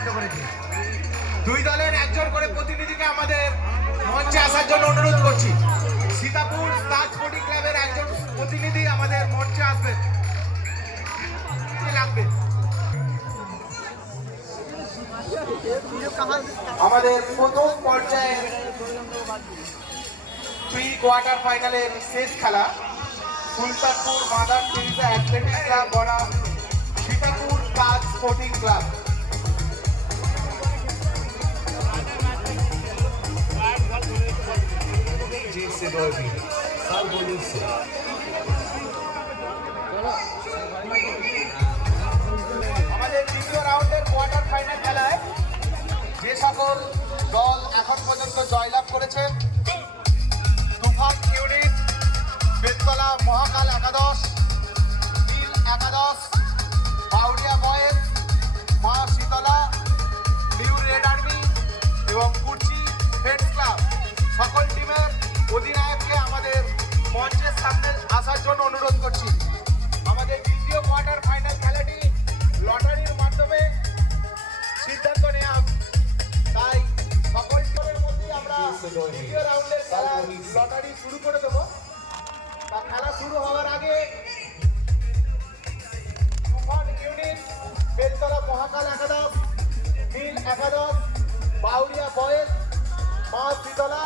চূড়ান্ত করেছে। দুই দলের একজন করে প্রতিনিধিকে আমাদের মঞ্চে আসার জন্য অনুরোধ করছি। সীতাপুর তাজ স্পোর্টিং ক্লাবের একজন প্রতিনিধি আমাদের মঞ্চে আসবেন, লাগবে। আমাদের প্রথম পর্যায়ের প্রি কোয়ার্টার ফাইনালের শেষ খেলা Sultanpur mother Teresa athletic club বনাম সীতাপুর তাজ স্পোর্টিং ক্লাব। আমাদের দ্বিতীয় রাউন্ডের কোয়ার্টার ফাইনাল খেলায় যে সকল দল এখন পর্যন্ত জয়লাভ করেছে, তুফান ইউনিট, বেততলা মহাকাল একাদশ, নীল একাদশ, বাউরিয়া বয়েজ, মা শীতলা, নিউ রেড আর্মি এবং কুর্চি ফ্রেন্ডস ক্লাব সকল টিমের অধিনায়ককে আমাদের মঞ্চের সামনে আসার জন্য অনুরোধ করছি। আমাদের দ্বিতীয় কোয়ার্টার ফাইনাল খেলাটি লটারির মাধ্যমে সিদ্ধান্ত নেওয়া, তাই সকল টিমের মধ্যেই আমরা দ্বিতীয় রাউন্ডের খেলা লটারি শুরু করে দেবো। তা খেলা শুরু হওয়ার আগে তুফান ইউনিট, বেলতলা মহাকাল একাদশ, নীল একাদশ, বাউরিয়া বয়েজ, মা শীতলা